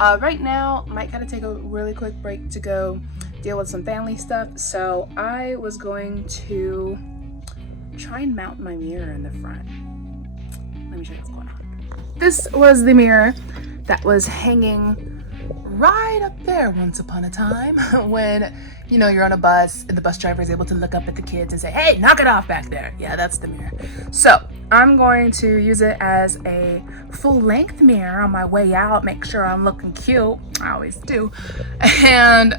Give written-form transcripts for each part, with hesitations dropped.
Right now, might gotta take a really quick break to go deal with some family stuff. So I was going to try and mount my mirror in the front. Let me show you what's going on. This was the mirror that was hanging right up there once upon a time when, you know, you're on a bus and the bus driver is able to look up at the kids and say, hey, knock it off back there. Yeah, that's the mirror. So I'm going to use it as a full-length mirror on my way out, make sure I'm looking cute. I always do. And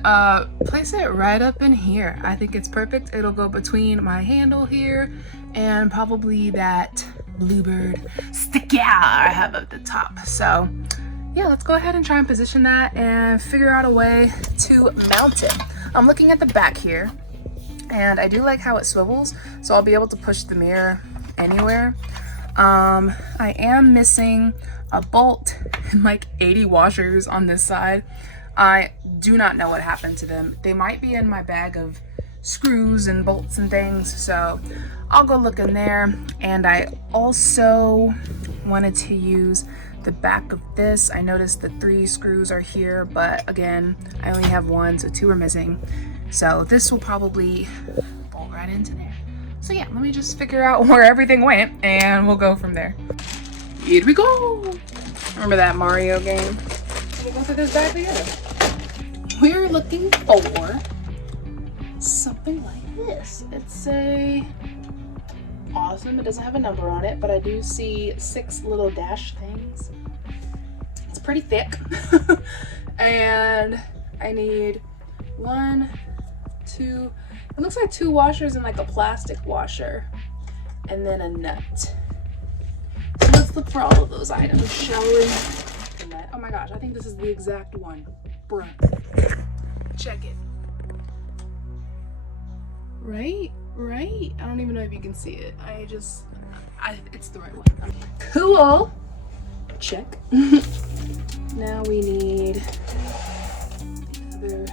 place it right up in here. I think it's perfect. It'll go between my handle here and probably that bluebird sticker I have at the top. So yeah, let's go ahead and try and position that and figure out a way to mount it. I'm looking at the back here, and I do like how it swivels, so I'll be able to push the mirror anywhere. I am missing a bolt and like 80 washers on this side. I do not know what happened to them. They might be in my bag of screws and bolts and things, so I'll go look in there. And I also wanted to use the back of this. I noticed the 3 screws are here, but again, I only have 1, so 2 are missing. So this will probably bolt right into there. So yeah, let me just figure out where everything went and we'll go from there. Here we go. Remember that Mario game? We'll go through this bag together. We're looking for something like this. It's awesome. It doesn't have a number on it, but I do see 6 little dash things. It's pretty thick. And I need 1, 2, it looks like 2 washers and like a plastic washer, and then a nut. So let's look for all of those items, shall we? Oh my gosh, I think this is the exact one. Bruh. Check it. Right? I don't even know if you can see it. It's the right one. Cool. Check. Now we need the other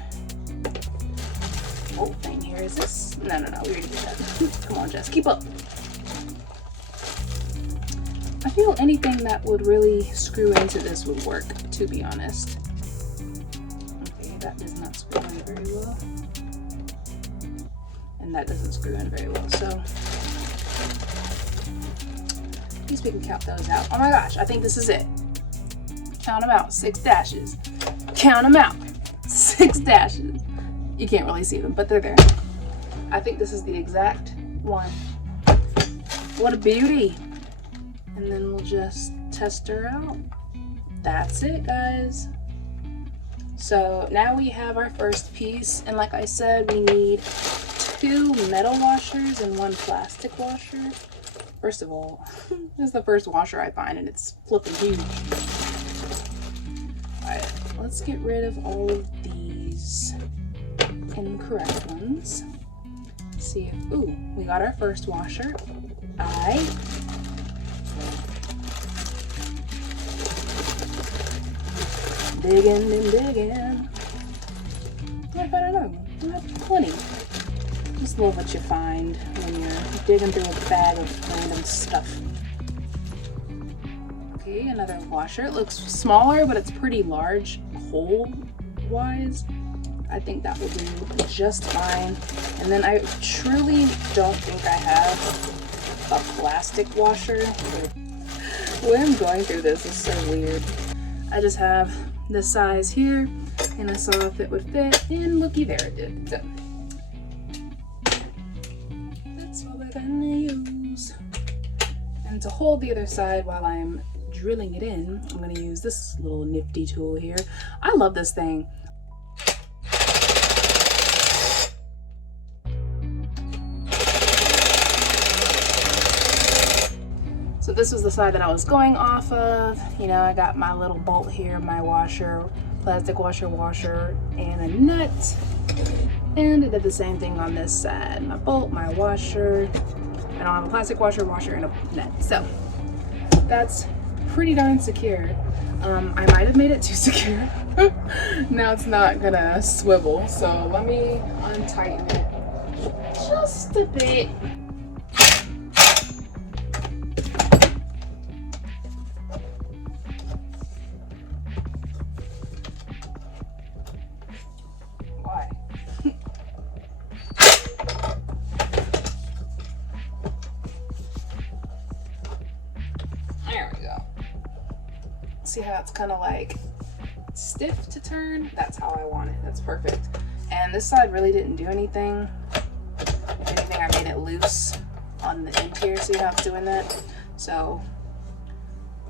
bolt thing here. Is this? No, we already did that. Come on, Jess, keep up. I feel anything that would really screw into this would work, to be honest. Okay, that is not screwing very well. And that doesn't screw in very well, so at least we can count those out. Oh my gosh, I think this is it. Count them out, 6 dashes. Count them out, 6 dashes. You can't really see them, but they're there. I think this is the exact one. What a beauty. And then we'll just test her out. That's it, guys. So now we have our first piece, and like I said, we need 2 metal washers and 1 plastic washer. First of all, this is the first washer I find, and it's flipping huge. Alright, let's get rid of all of these incorrect ones. Let's see if, ooh, we got our first washer. Digging and digging. What about another one? We have plenty. Just love what you find when you're digging through a bag of random stuff. Okay, another washer. It looks smaller, but it's pretty large hole-wise. I think that will do just fine. And then I truly don't think I have a plastic washer. The way I'm going through this is so weird. I just have this size here, and I saw if it would fit, and looky there, it did. So that's what we're gonna use. And to hold the other side while I'm drilling it in, I'm gonna use this little nifty tool here. I love this thing. So this was the side that I was going off of. You know, I got my little bolt here, my washer, plastic washer, and a nut. And I did the same thing on this side. My bolt, my washer. I don't have a plastic washer, and a nut. So that's pretty darn secure. I might have made it too secure. Now it's not gonna swivel. So let me untighten it just a bit. See how it's kind of like stiff to turn? That's how I want it. That's perfect. And this side really didn't do anything. If anything, I made it loose on the end here. See how it's doing that? So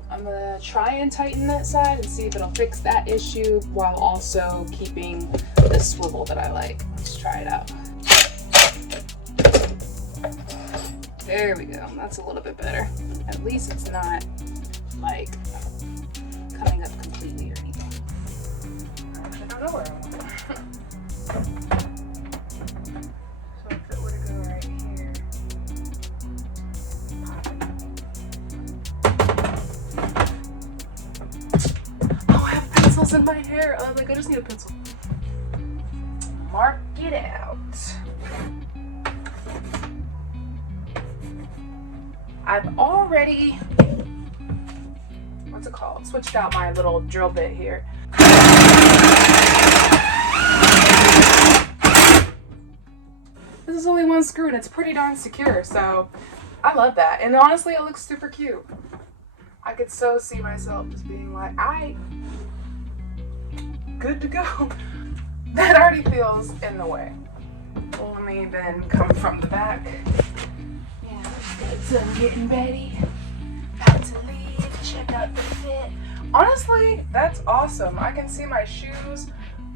I'm gonna try and tighten that side and see if it'll fix that issue while also keeping the swivel that I like. Let's try it out. There we go. That's a little bit better. At least it's not like coming up completely or anything. I don't know where I want it. So if it were to go right here. Oh, I have pencils in my hair. I was like, I just need a pencil. Mark it out. I've already, what's it called? Switched out my little drill bit here. This is only one screw and it's pretty darn secure, so I love that. And honestly, it looks super cute. I could so see myself just being like, good to go. That already feels in the way. Let me then come from the back. So I'm getting ready, about to leave, check out the fit. Honestly, that's awesome. I can see my shoes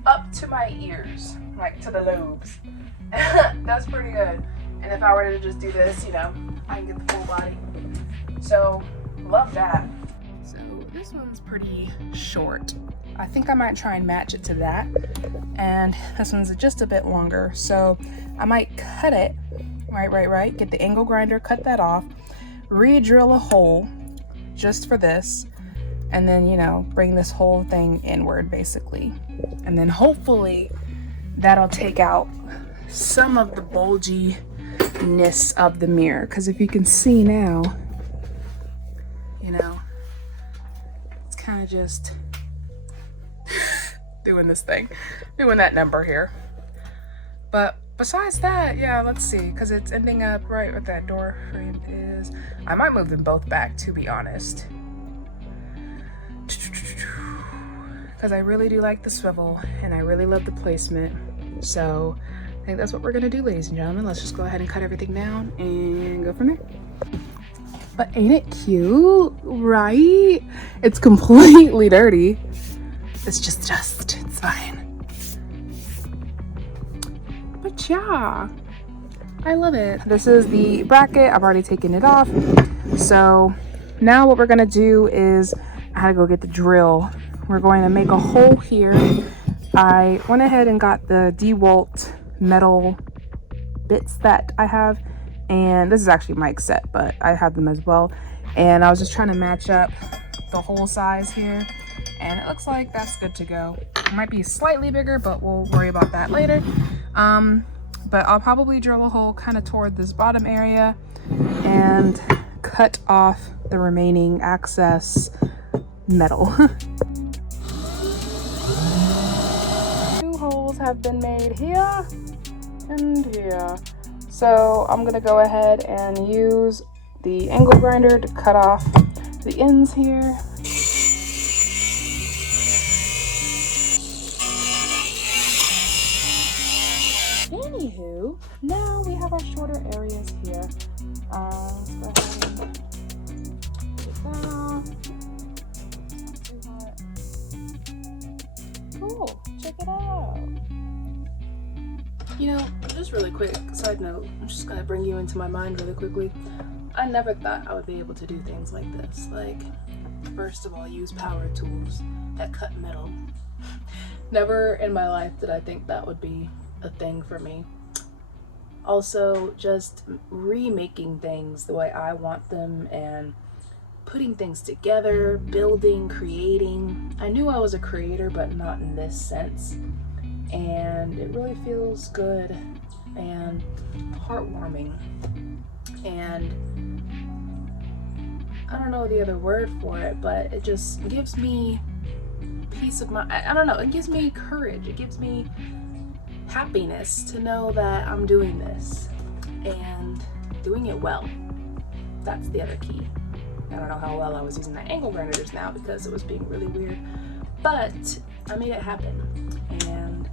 up to my ears, like to the lobes. That's pretty good. And if I were to just do this, you know, I can get the full body. So, love that. So this one's pretty short. I think I might try and match it to that. And this one's just a bit longer. So I might cut it. Right. Get the angle grinder, cut that off, re-drill a hole just for this, and then, you know, bring this whole thing inward basically. And then hopefully that'll take out some of the bulginess of the mirror. Because if you can see now, you know, it's kind of just doing this thing, doing that number here. But besides that, yeah, let's see, because it's ending up right where that door frame is. I might move them both back, to be honest. Because I really do like the swivel, and I really love the placement. So I think that's what we're going to do, ladies and gentlemen. Let's just go ahead and cut everything down and go from there. But ain't it cute, right? It's completely dirty. It's just dust. It's fine. But yeah, I love it. This is the bracket. I've already taken it off. So now what we're gonna do is, I had to go get the drill. We're going to make a hole here. I went ahead and got the DeWalt metal bits that I have. And this is actually Mike's set, but I have them as well. And I was just trying to match up the hole size here. And it looks like that's good to go. It might be slightly bigger, but we'll worry about that later. But I'll probably drill a hole kind of toward this bottom area and cut off the remaining excess metal. 2 holes have been made here and here. So I'm gonna go ahead and use the angle grinder to cut off the ends here. Anywho, now we have our shorter areas here. Let's go ahead and get that off. It's not too hot. Cool, check it out. You know, just really quick, side note, I'm just gonna bring you into my mind really quickly. I never thought I would be able to do things like this. Like, first of all, use power tools that cut metal. Never in my life did I think that would be a thing for me. Also, just remaking things the way I want them and putting things together, building, creating. I knew I was a creator, but not in this sense. And it really feels good and heartwarming. And I don't know the other word for it, but it just gives me peace of mind. I don't know, it gives me courage. It gives me happiness to know that I'm doing this and doing it well. That's the other key. I don't know how well I was using my angle grinder just now because it was being really weird, but I made it happen, and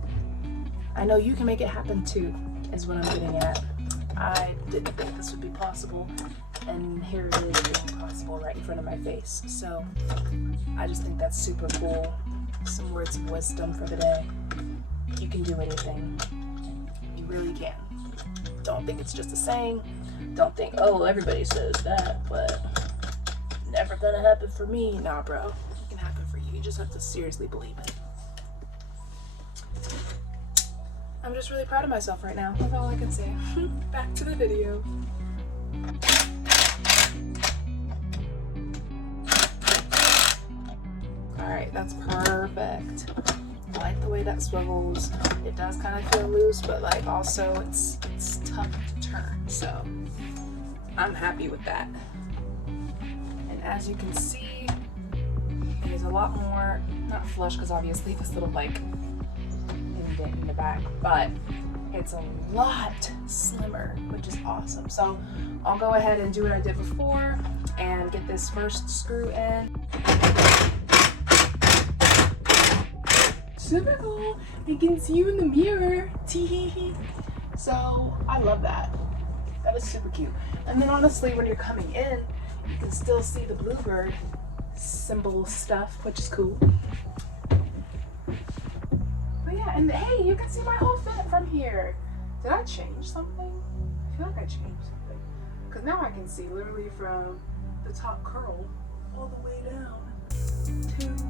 I know you can make it happen too, is what I'm getting at. I didn't think this would be possible, and here it is being possible right in front of my face. So I just think that's super cool. Some words of wisdom for the day. You can do anything. You really can. Don't think it's just a saying. Don't think, oh, everybody says that, but never gonna happen for me. Nah, bro. It can happen for you. You just have to seriously believe it. I'm just really proud of myself right now. That's all I can say. Back to the video. Alright, that's perfect. I like the way that swivels. It does kind of feel loose, but like also it's tough to turn. So I'm happy with that. And as you can see, there's a lot more, not flush because obviously this little like indent in the back, but it's a lot slimmer, which is awesome. So I'll go ahead and do what I did before and get this first screw in. Super cool. I can see you in the mirror. Tee. So I love that. That is super cute. And then honestly, when you're coming in, you can still see the bluebird symbol stuff, which is cool. But yeah, and hey, you can see my whole fit from here. Did I change something? I feel like I changed something. Because now I can see literally from the top curl all the way down to